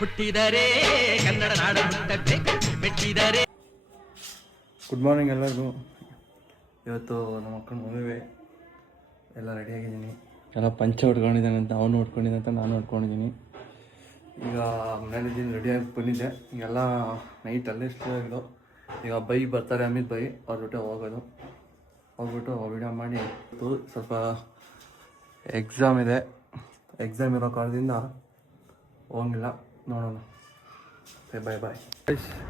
ಹುಟ್ಟಿದರೆ ಕನ್ನಡ ನಾಡು ಹುಟ್ಟಬೇಕು ಮೆಟ್ಟಿದರೆ. Good morning ಎಲ್ಲರಿಗೂ. ಇವತ್ತು ನಮ್ಮ ಮಕ್ಕಳ ಮದುವೆ ಎಲ್ಲ ರೆಡಿಯಾಗಿದ್ದೀನಿ. ಎಲ್ಲ ಪಂಚೆ ಉಟ್ಕೊಂಡಿದ್ದಾನೆ ಅಂತ ಅವನು ಉಟ್ಕೊಂಡಿದ್ದೆ ಅಂತ ನಾನು ಉಟ್ಕೊಂಡಿದ್ದೀನಿ. ಈಗ ಮನೇಲಿದ್ದೀನಿ, ರೆಡಿಯಾಗಿ ಬಂದಿದ್ದೆ. ಈಗೆಲ್ಲ ನೈಟ್ ಅಲ್ಲೇ ಸ್ಟೇ ಆಗಿದ್ದು. ಈಗ ಬೈ ಬರ್ತಾರೆ, ಅಮಿತ್ ಬೈ ಅವ್ರ ಜೊತೆ ಹೋಗ್ಬಿಟ್ಟು ವಿಡಿಯೋ ಮಾಡಿ. ಸ್ವಲ್ಪ ಎಕ್ಸಾಮ್ ಇದೆ, ಎಕ್ಸಾಮ್ ಇರೋ ಕಾರಣದಿಂದ ಹೋಗಿಲ್ಲ. ನೋಡೋಣ. ಬಾಯ್ ಬಾಯ್.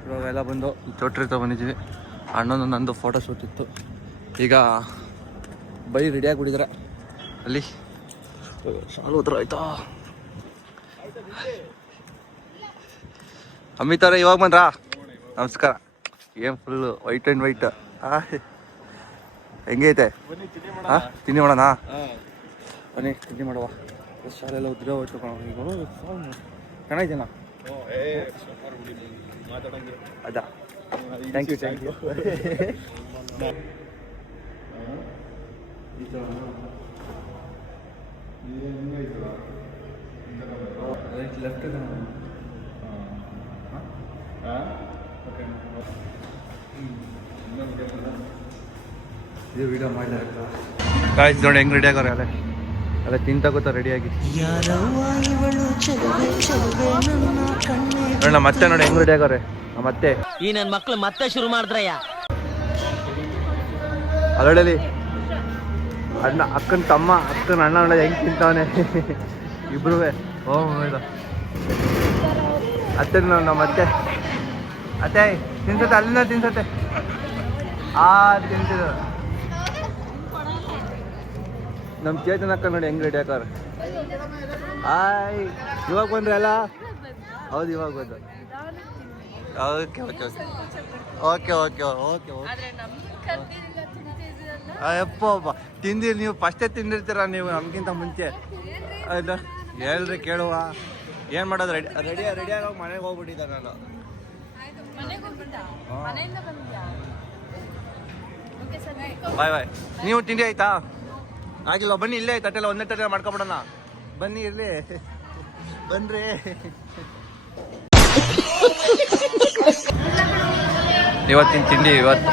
ಇವಾಗೆಲ್ಲ ಬಂದು ಚೌಟ್ರಿ ಬಂದಿದ್ದೀವಿ. ಅಣ್ಣನ ನಂದು ಫೋಟೋ ಶೂಟ್ ಇತ್ತು. ಈಗ ಬೈ ರೆಡಿಯಾಗಿ ಬಿಟ್ಟಿದ್ದಾರೆ. ಅಲ್ಲಿ ಶಾಲು ಹತ್ರ ಆಯ್ತಾ. ಅಮಿತ್ ಅವರೇ ಇವಾಗ ಬಂದ್ರಾ? ನಮಸ್ಕಾರ. ಏನು ಫುಲ್ಲು ವೈಟ್ ಆ್ಯಂಡ್ ವೈಟ್. ಹೆಂಗೈತೆ? ಹಾಂ, ತಿಂಡಿ ಮಾಡೋಣ. ಬನ್ನಿ ತಿಂಡಿ ಮಾಡುವ. ಶಾಲೆಲ್ಲ ಉದ್ರ ಹೋಯ್ತು ಈಗ. ಚೆನ್ನಾಗಿದ್ದೇನಾ? ಅದಾ, ಥ್ಯಾಂಕ್ ಯು. ಲೆಫ್ಟ್ ಇದು ವಿಡಿಯೋ ಮಾಡಿದ್ದಾರೆ ಗಾಯ್ಸ್. ನೋಡಿ ಹೆಂಗೆ ರೆಡಿ ಆಗೋರೆ. ಅಲ್ಲ ತಿಂತ ಗೊತ್ತಾ ರೆಡಿಯಾಗಿ. ನೋಡಿ ನಮ್ಮ ಮತ್ತೆ ನೋಡಿ ಹೆಂಗ್ ರೆಡಿ ಆಗೋರೆ. ಮತ್ತೆ ಈ ನನ್ನ ಮಕ್ಳು ಮತ್ತೆ ಶುರು ಮಾಡಿದ್ರಯ್ಯ. ಅಲ್ಲೊಡಲಿ ಅಣ್ಣ, ಅಕ್ಕನ ತಮ್ಮ, ಅಕ್ಕನ ಅಣ್ಣ ನೋಡಿ ಹೆಂಗೆ ತಿಂತಾವನೆ ಇಬ್ರು. ಓ ಅತ್ತೆ ನಮ್ಮ ಅತ್ತೆ ತಿನ್ಸತ್ತೆ, ಅಲ್ಲಿಂದ ತಿನ್ಸತ್ತೆ. ತಿಂತಿದ್ರು ನಮ್ಮ ಚೇತನ ಅಕ್ಕ ನೋಡಿ ಹೆಂಗ್ ರೆಡಿ ಹಾಕೋರು. ಇವಾಗ ಬಂದ್ರೆ ಅಲ್ಲ? ಹೌದು, ಇವಾಗ ಬಂದು. Okay okay okay okay okay okay. ಅಪ್ಪ ತಿಂದಿರಿ ನೀವು, ಫಸ್ಟೇ ತಿಂದಿರ್ತೀರ ನೀವು ನಮ್ಗಿಂತ ಮುಂಚೆ. ಆಯ್ತಾ ಹೇಳ್ರಿ ಕೇಳುವ. ಏನು ಮಾಡೋದು? ರೆಡಿಯಾಗಿ ಮನೆಗೆ ಹೋಗ್ಬಿಟ್ಟಿದ್ದೆ ನಾನು. ಬಾಯ್ ಬಾಯ್. ನೀವು ತಿಂಡಿ ಆಯ್ತಾ? ಆಗಿಲ್ಲ, ಬನ್ನಿ ಇಲ್ಲೇ ತಟ್ಟೆಲ್ಲ ಒಂದೇ ತಟ್ಟೆ ಮಾಡ್ಕೊಬಿಡೋಣ. ಬನ್ನಿ ಇರ್ಲಿ, ಬನ್ರಿ. ಇವತ್ತಿನ ತಿಂಡಿ ಇವತ್ತು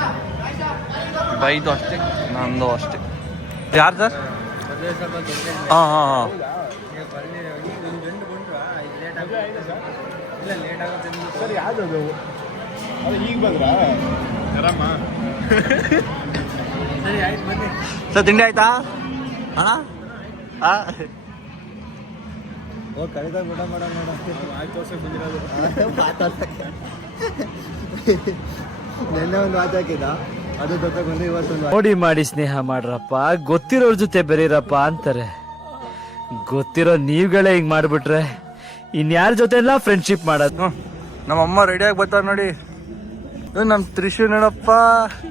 ಬೈದು ಅಷ್ಟೇ, ನಮ್ಮದು ಅಷ್ಟೇ. ಯಾರು ಸರ್? ಹಾಂ ಹಾಂ ಹಾಂ. ಸರ್ ತಿಂಡಿ ಆಯ್ತಾ ಅಣ್ಣ? ಕಡಿದಾಗ ಊಟ ಮಾಡೋಣ. ನೆನ್ನೆ ಒಂದು ವಾಚ್ ಹಾಕಿದ, ಅದು ಜೊತೆಗೊಂಡು ಇವತ್ತೊಂದು. ನೋಡಿ ಮಾಡಿ ಸ್ನೇಹ ಮಾಡ್ರಪ್ಪ, ಗೊತ್ತಿರೋರ್ ಜೊತೆ ಬೆರೀರಪ್ಪ ಅಂತಾರೆ. ಗೊತ್ತಿರೋ ನೀವುಗಳೇ ಹಿಂಗ್ ಮಾಡ್ಬಿಟ್ರೆ ಇನ್ಯಾರ ಜೊತೆ ಎಲ್ಲ ಫ್ರೆಂಡ್ಶಿಪ್ ಮಾಡೋದು. ನಮ್ಮಮ್ಮ ರೆಡಿಯಾಗಿ ಬರ್ತಾರೆ ನೋಡಿ. ನಮ್ ತ್ರಿಶು ನೋಡಪ್ಪ,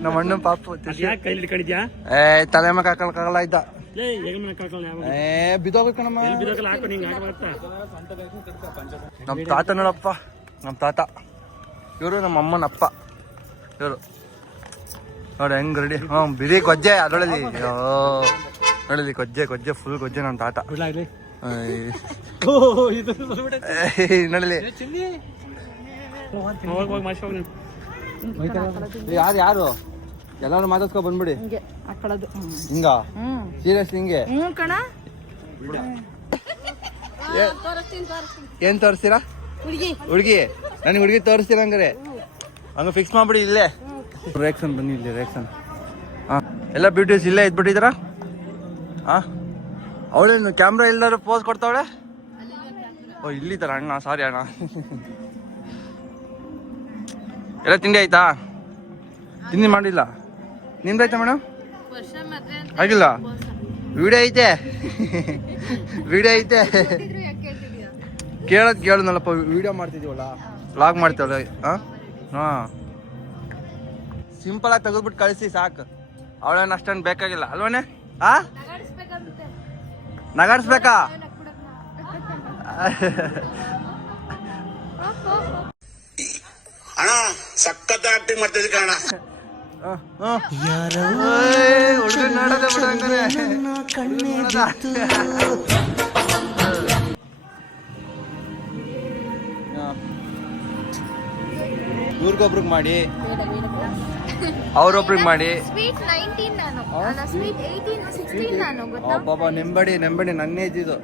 ನಮ್ಮ ಅಣ್ಣನ ಪಾಪ. ತಲೆ ಮಕ್ಕ ಹಾಕಲ್ಲ ಇದ್ದ. ಬಿದ್ದೋಗ್ಬೇಕಣಮ್ಮ. ನಮ್ ತಾತ ನೋಡಪ್ಪ, ನಮ್ ತಾತ. ಇವರು ನಮ್ಮ ಅಮ್ಮನಪ್ಪ. ಇವರು ನೋಡಿ ಹೆಂಗ್ ರೆಡಿ. ಬಿಡಿ ಗೊಜ್ಜೆ ಅದೊಳಲಿ. ನೋಡಲಿ ಗೊಜ್ಜೆ ಫುಲ್ ಗೊಜ್ಜೆ ನಮ್ಮ ತಾತ. ನೋಡಲಿ ಯಾರು ಎಲ್ಲಾರು ಮಾತಾಡ್ಕೊ ಬಂದ್ಬಿಡಿ. ಹಿಂಗ ಸೀರಿಯಸ್ ಹಿಂಗೆ ಏನ್ ತೋರಿಸ್ತೀರಾ? ಹುಡುಗಿ ನನಗೆ ಹುಡುಗಿ ತೋರಿಸ್ತೀರ ಹಂಗಾರೆ? ಹಂಗ ಫಿಕ್ಸ್ ಮಾಡ್ಬಿಡಿ ಇಲ್ಲೇ. ರೇಕ್ಸನ್ ಬನ್ನಿ, ಇಲ್ಲಿ ರೇಕ್ಸನ್. ಎಲ್ಲ ಬ್ಯೂಟೀಸ್ ಇಲ್ಲೇ ಇದ್ಬಿಟ್ಟಿದ್ದೀರಾ? ಅವಳೇನು ಕ್ಯಾಮ್ರಾ ಇಲ್ದಾರು ಪೋಸ್ ಕೊಡ್ತಾವಳೆ? ಓ ಇಲ್ಲಿದ್ದಾರ ಅಣ್ಣ, ಸಾರಿ ಅಣ್ಣ. ಎಲ್ಲ ತಿಂಡಿ ಆಯ್ತಾ? ತಿಂಡಿ ಮಾಡಿಲ್ಲ. ನಿಮ್ದಾಯ್ತಾ ಮೇಡಮ್? ಆಗಿಲ್ಲ. ವಿಡಿಯೋ ಐತೆ, ವಿಡಿಯೋ ಐತೆ. ಕೇಳದ್ನಲ್ಲಪ್ಪ, ವಿಡಿಯೋ ಮಾಡ್ತಿದೀವಲ್ಲ, ವ್ಲಾಗ್ ಮಾಡ್ತೀವಲ್ಲ. ಹಾಂ ಸಿಂಪಲ್ ಆಗಿ ತೆಗೆದ್ಬಿಟ್ಟು ಕಳಿಸಿ ಸಾಕು. ಅವಳೇನು ಅಷ್ಟೊಂದು ಬೇಕಾಗಿಲ್ಲ ಅಲ್ವನೇ? ನಗಾಡ್ಸ್ಬೇಕಾ? ಅಣ್ಣ ಸಖತ್ ಆಕ್ಟಿಂಗ್ ಮಾಡ್ತಿದ್ದೆ ಕಣ. ಹುಡುಗ ನೋಡೋದೇ ಬಿಡಂಗಾರೆ. ಇವ್ರಿಗೊಬ್ರಿಗೆ ಮಾಡಿ, ಅವ್ರೊಬ್ರಿಗೆ ಮಾಡಿ. ಸ್ವೀಟ್ 19 ನಾನು ಅಲ್ಲ, ಸ್ವೀಟ್ 18 16 ನಾನು ಗೊತ್ತಾ? ಪಾಪ ನೆಂಬಡಿ ನನ್ನ ಏಜ್ ಇದು.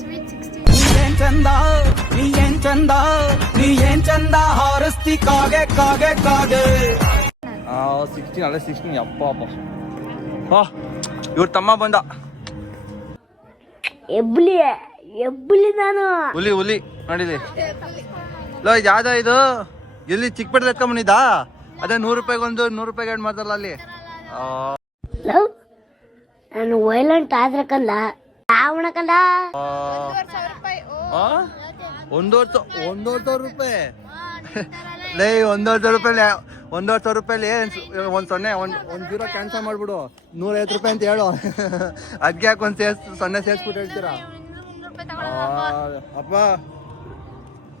ಸ್ವೀಟ್ 16. ಆ 16 ಅಲ್ಲ 16 ಅಪ್ಪ ಇವ್ರ ತಮ್ಮ ಬಂದ. ಎಬ್ಬಲಿ ನಾನು ಹುಲಿ ನೋಡಿಲಿ. ಲೋ ಇದು ಯಾವ್ದೋ ಇದು ಎಲ್ಲಿ ಚಿಕ್ಕಪೇಟೆ ಎತ್ಕೊಂಬಂದಿದ್ದ? ಅದೇ 100 ರೂಪಾಯಿಗೆ ಒಂದು 100 ರೂಪಾಯಿಗೆ ಎರಡು ಮಾಡ್ತಾರಲ್ಲ ಅಲ್ಲಿ. ನಾನು ವೈಲೆಂಟ್ ಆದ್ರೆ ಕಂದ ಅವಣಕಂದ 1,500 ರೂಪಾಯಿ ಲೇ 1,500 ರೂಪಾಯಿ 1,500 ರೂಪಾಯಿಲಿ ಒಂದ್ 0 ಕ್ಯಾನ್ಸಲ್ ಮಾಡ್ಬಿಡು. 150 ರೂಪಾಯಿ ಅಂತ ಹೇಳು. ಅದ್ಗೆ ಯಾಕೆ ಒಂದ್ 0 ಸೇರ್ಸ್ಬಿಟ್ಟು ಹೇಳ್ತೀರಾ? ಅಪ್ಪ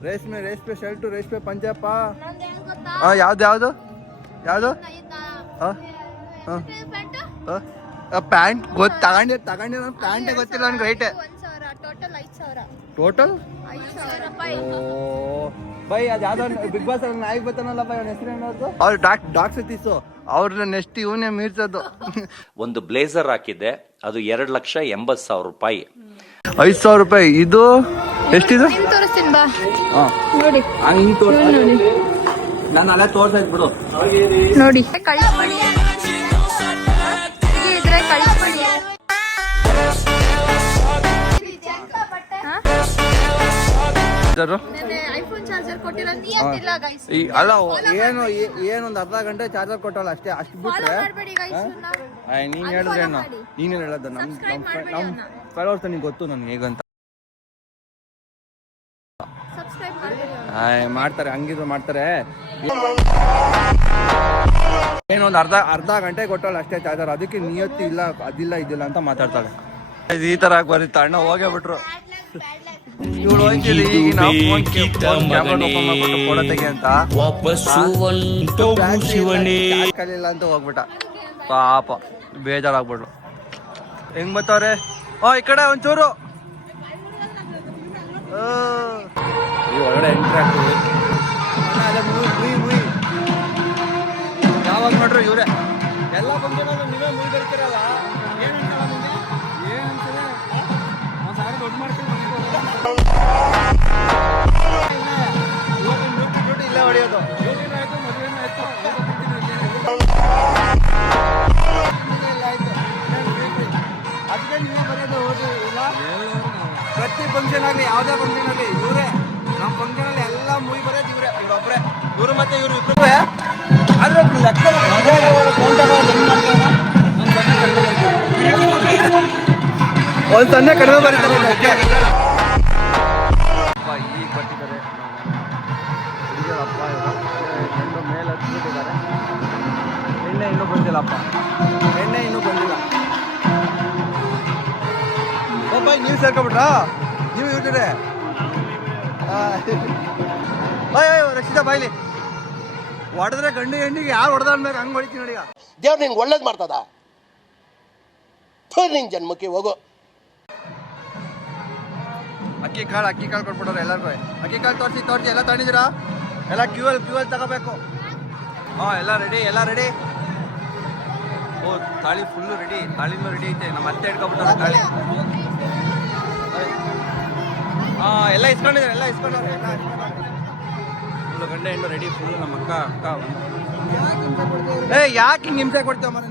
ರೇಷ್ಮೆ ಶರ್ಟು ರೇಷ್ಮೆ ಪಂಜಾಪ. ಯಾವ್ದು ಪ್ಯಾಂಟ್ ತಗೊಂಡಿರೋ ಪ್ಯಾಂಟೇ ಗೊತ್ತಿಲ್ಲ ನನ್ಗೆ ರೈಟೇ. ಟೋಟಲ್ ಬೈ ಅದ್ ಯಾವ್ದೋ ಬಿಗ್ ಬಾಸ್ ಅಲ್ಲಿ ನಾಯಿ ಬರ್ತಾನಲ್ಲ ಬೈ, ಅವ್ನ ಹೆಸರು ಏನದು? ಅವ್ರು ಡಾಕ್ ಸತೀಸು. ಅವ್ರನ್ನ ನೆಕ್ಸ್ಟ್ ಇವನೇ ಮೀರ್ಸೋದು. ಒಂದು ಬ್ಲೇಸರ್ ಹಾಕಿದ್ದೆ, ಅದು 2,80,000 ರೂಪಾಯಿ. 5,000 ರೂಪಾಯಿ. ಇದು ಎಷ್ಟಿದೆ? ತೋರಿಸ್ತೀನಿ ಬಾ ಹಾ ನೋಡಿ. ಹಿಂಗ್ ತೋರಿಸ್ತೀನಿ ನಾನು ಅಲ್ಲೇ ತೋರ್ಸಾಯ್ತು ಬಿಡು. ನೋಡಿ ಕಳಿಸ್ಬಿಡಿ ಇದ್ರೆ ಕಳಿಸ್ಬಿಡಿ. ಐಫೋನ್ ಚಾರ್ಜರ್ ಕೊಟ್ಟಿರೋ ನೀ ಅಂತಿಲ್ಲ ಗೈಸ್. ಅಲ್ಲ ಏನೊಂದು ಅರ್ಧ ಗಂಟೆ ಚಾರ್ಜರ್ ಕೊಟ್ಟಲ್ಲ ಅಷ್ಟೇ. ಅಷ್ಟು ಬಿಟ್ರೆ ನೀನ್ ಹೇಳಿದ್ರೇನು? ನೀನೇನು ಹೇಳೋದು? ನಮ್ ಫಾಲೋವರ್ಸ್ ನಿಂಗೆ ಗೊತ್ತು ನನಗೆ ಹೇಗಂತ. ಮಾಡ್ತಾರೆ, ಹಂಗಿದ್ರು ಮಾಡ್ತಾರೆ. ಏನೊಂದು ಅರ್ಧ ಗಂಟೆ ಕೊಟ್ಟಲ್ಲ ಅಷ್ಟೇ ಚಾರ್ಜರ್, ಅದಕ್ಕೆ ನಿಯತ್ತಿ ಇಲ್ಲ, ಅದಿಲ್ಲ ಇದಿಲ್ಲ ಅಂತ ಮಾತಾಡ್ತಾಳೆ. ಈ ತರ ಬರೀತಾ ಅಣ್ಣ ಹೋಗೇ ಬಿಟ್ರು. ಇವಳು ಹೋಗ್ತಿದ್ವಿ ಈಗ ನಾವು ಫೋನ್ ಕ್ಯಾಮ್ರಾ ಓಪನ್ ಮಾಡ್ಬಿಟ್ಟು ಫೋಟೋ ತೆಗಿ ಅಂತ ಕಲಿಲ್ಲ ಅಂತ ಹೋಗ್ಬಿಟ್ಟ. ಪಾಪ ಬೇಜಾರಾಗ್ಬಿಟ್ಲು. ಹೆಂಗ್ ಬರ್ತಾವ್ರೆ? ಈ ಕಡೆ ಒಂಚೂರು ಈ ಒಳಗಡೆ ಎಂಟ್ರಿ ಆಗ್ತೀವಿ. ಯಾವಾಗ ನೋಡ್ರಿ ಇವ್ರೆ ಎಲ್ಲ ಫಂಕ್ಷನ್ ನೀವೇ ಮುಗಿ ಬರ್ತೀರಲ್ಲ. ದೊಡ್ಡ ಮಾಡ್ಕೊಂಡು ಇಲ್ಲೇ ಹೊಡೆಯೋದು. ಅದಕ್ಕೆ ನೀವೇ ಬರೆಯೋದು ಇಲ್ಲ. ಪ್ರತಿ ಫಂಕ್ಷನ್ ಆಗಲಿ ಯಾವುದೇ ಫಂಕ್ಷನ್ ಆಗಲಿ ಇವರೇ. ನಮ್ಮ ಫಂಕ್ಷನ್ ಅಲ್ಲಿ ಎಲ್ಲ ಮೂವಿ ಬರೋದು ಇವರೇ, ಇವರೊಬ್ಬರೇ. ಇವರು ಮತ್ತೆ ಇವರು ಇಬ್ಬರೇ. ಆದ್ರೆ ಒಂದು ಸಣ್ಣ ಕಡಿಮೆ ಬರೀತಾರೆ. ಈಗ ಬರ್ತಿದ್ದಾರೆ ಅಪ್ಪ. ಇವರು ಮೇಲೆ ಹತ್ಬಿಟ್ಟಿದ್ದಾರೆ. ಎಣ್ಣೆ ಇನ್ನೂ ಬಂದಿಲ್ಲಪ್ಪ, ಎಣ್ಣೆ ಇನ್ನೂ ಬಂದಿಲ್ಲ. ಬಾಯ್ ನೀವು ಸೇರ್ಕೊಬಿಟ್ರಾ? ನೀವು ಇವ್ರ ಜೊತೆ ರಕ್ಷಿತಾ ಬಾಯ್ಲಿ ಹೊಡೆದ್ರೆ ಗಂಡು ಹೆಣ್ಣಿಗೆ ಯಾರು ಹೊಡೆದ ಅನ್ಬೇಕು ಹಂಗೆ ಹೊಡಿತೀನಿ ನೋಡಿ. ದೇವ್ರು ನಿಂಗೆ ಒಳ್ಳೇದು ಮಾಡ್ತದ. ನಿನ್ ಜನ್ಮಕ್ಕೆ ಹೋಗೋ. ಅಕ್ಕಿ ಕಾಳು ಕೊಟ್ಬಿಡೋರು ಎಲ್ಲರಿಗೂ. ಅಕ್ಕಿ ಕಾಳು ತೋರಿಸಿ ಎಲ್ಲ ತಗೊಂಡಿದ್ದೀರಾ? ಎಲ್ಲ ಕ್ಯೂ ಅಲ್ಲಿ ತಗೋಬೇಕು. ಎಲ್ಲ ರೆಡಿ. ಓ ತಾಳಿ ಫುಲ್ಲು ರೆಡಿ, ತಾಳಿನೂ ರೆಡಿ ಐತೆ. ನಮ್ಮ ಅತ್ತೆ ಹಿಡ್ಕೊಬಿಟ್ಟಾರೆ ತಾಳಿ. ಎಲ್ಲ ಇಸ್ಕೊಂಡವ್ರೆ ಫುಲ್ಲು ಗಂಡ ಹೆಣ್ಣು ರೆಡಿ ಫುಲ್ಲು. ನಮ್ಮ ಅಕ್ಕ ಯಾಕೆ ಹಿಂಗೆ ಹಿಂಸೆ ಕೊಡ್ತೇವೆ ಮನೆ?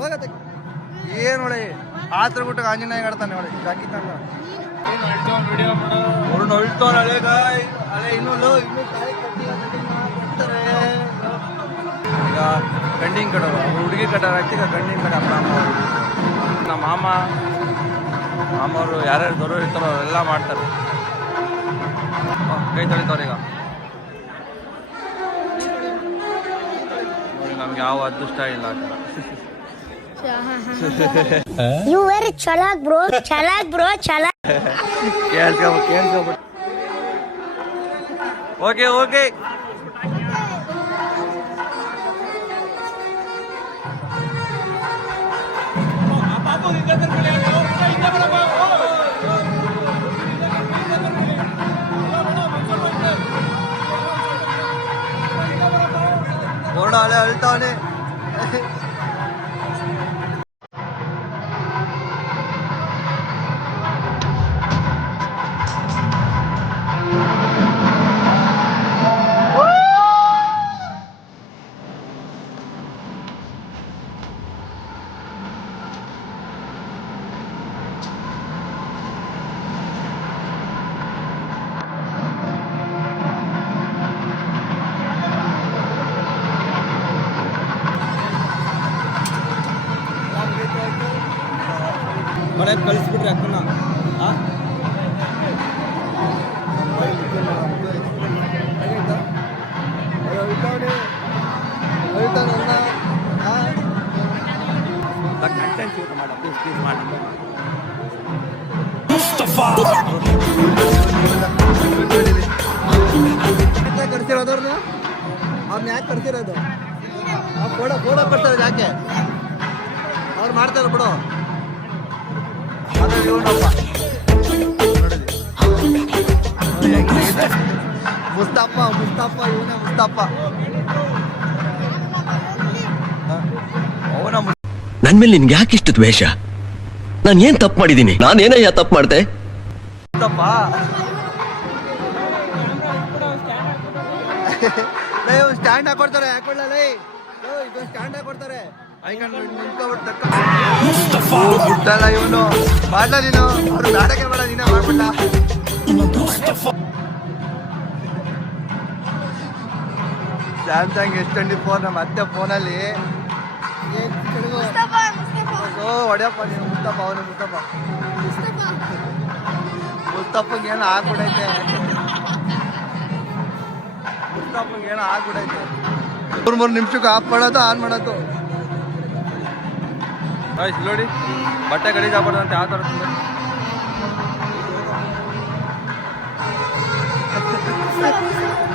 ಹೋಗತ್ತೆ ಏನು ನೋಡಿ ಆತ್ರ ಬಿಟ್ಟು ಆಂಜನೇಯ ಆಡ್ತಾನೆ ನೋಡಿ. ಜಾಕಿ ತಾನ ಅವ್ರು ನೋಡ್ತವ್ರ ಹಳೆ ಇನ್ನೂ ಈಗ ಗಂಡಿನ ಕಡೋರು ಹುಡುಗಿ ಕಟ್ಟೋರು ಆಗ್ತೀಗ ಗಂಡಿನ ಕಡೆ ಅಪ್ಪ ಅಮ್ಮ ನಮ್ಮ ಮಾಮವರು ಯಾರ್ಯಾರು ದೊಡ್ಡವರು ಇರ್ತಾರೋ ಅವರೆಲ್ಲ ಮಾಡ್ತಾರೆ. ಕೈ ತೊಳಿತವ್ರೆ ಈಗ ನೋಡಿ. ನಮ್ಗೆ ಯಾವ ಅದೃಷ್ಟ ಇಲ್ಲ. You very chalak bro. ಕೇಳ್ಸ್ಕೊಬಿಟ್ಟು ಓಕೆ ನೋಡ ಅಲೆ ಅಳ್ತಾವನೆ. ಮನೆಗೆ ಕಳಿಸ್ಬಿಟ್ರಿ ಅಕ್ಕನ. ಕರ್ಸಿರೋದವ್ರನ್ನ ಅವ್ರನ್ನ ಯಾಕೆ ಕರ್ಸಿರೋದು? ಫೋಟೋ ಕೊಡ್ತಾರೆ ಯಾಕೆ? ಅವ್ರು ಮಾಡ್ತಾರೆ ಬಿಡು. ಮುಸ್ತಫ ಇವನೇ ಮುಸ್ತಫ. ಅವನ ನನ್ ಮೇಲೆ ನಿನ್ಗೆ ಯಾಕೆ ಇಷ್ಟು ದ್ವೇಷ? ನಾನು ಏನ್ ತಪ್ಪು ಮಾಡಿದ್ದೀನಿ? ನಾನೇನಯ್ಯ ತಪ್ಪು ಮಾಡ್ದೆ? ಮುಸ್ತಫ ಸ್ಟ್ಯಾಂಡ್ ಹಾಕೊಡ್ತಾರೆ. ಹಾಕೊಳ್ಳಲ್ಲ ಇದೊಂದು ಸ್ಟ್ಯಾಂಡ್ ಹಾಕೊಡ್ತಾರೆ. ಬಿಟ್ಟಲ್ಲ ಇವನು. ಮಾಡ್ಲ ನೀನು? ಅವ್ರು ನಾಟಕ ಬೇಡ, ನೀನೇ ಮಾಡ್ಬಿಟ್ಟ. ಸ್ಯಾಮ್ಸಂಗ್ S24 ನಮ್ಮ ಅತ್ತೆ ಫೋನಲ್ಲಿ. ಹೊಡೆಯಪ್ಪ ನೀನು ಮುಸ್ತಫ. ಅವನು ಮುಸ್ತಫಂಗೆ ಏನೋ ಆಗ್ಬಿಡೈತೆ. ಏನೋ ಆಗ್ಬಿಡೈತೆ. 3 ನಿಮಿಷಕ್ಕೆ ಆಫ್ ಮಾಡೋದು, ಆನ್ ಮಾಡೋದು. ನೋಡಿ ಬಟ್ಟೆ ಗಲೀಜ್ ಆಗ್ಬಾರ್ದಂತೆ ಆ ಥರ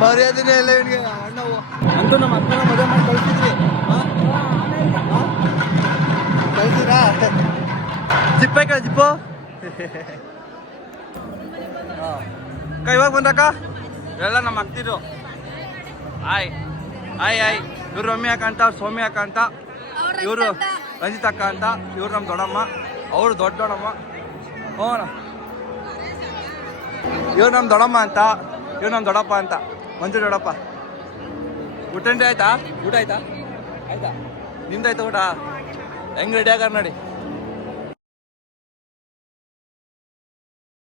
ಮರ್ಯಾದಿನೇ ಇಲ್ಲ ಇವನಿಗೆ. ಅಣ್ಣವು ಅಂತೂ ನಮ್ಮ ಅಕ್ಕನ ಮದುವೆ ಮಾಡಿ ಕಳಿಸಿದ್ರಿ. ಕಳಿಸಿದ್ರಾ? ಜಿಪ್ಪೆ ಕಡೆ ಜಿಪ್ಪು ಇವಾಗ ಬಂದಕ್ಕ ಎಲ್ಲ ನಮ್ಮ ಅಕ್ತಿರು. ಆಯ್ ಇವ್ರು ರಮ್ಯ ಅಕ್ಕ ಅಂತ, ಸೌಮ್ಯ ಅಕ್ಕ ಅಂತ, ಇವರು ರಂಜಿತ್ ಅಕ್ಕ ಅಂತ, ಇವ್ರು ನಮ್ಮ ದೊಡ್ಡಮ್ಮ, ಅವರು ದೊಡ್ಡ ದೊಡ್ಡಮ್ಮ. ಇವ್ರು ನಮ್ಮ ದೊಡ್ಡಮ್ಮ ಅಂತ, ಇವ್ರು ನಮ್ಮ ದೊಡ್ಡಪ್ಪ ಅಂತ, ಮಂಜು ದೊಡ್ಡಪ್ಪ. ಊಟ ಆಯ್ತಾ? ಊಟ ಆಯ್ತಾ? ನಿಮ್ದಾಯ್ತಾ ಊಟ? ಹೆಂಗ್ ರೆಡಿ ಆಗಾರ ನೋಡಿ.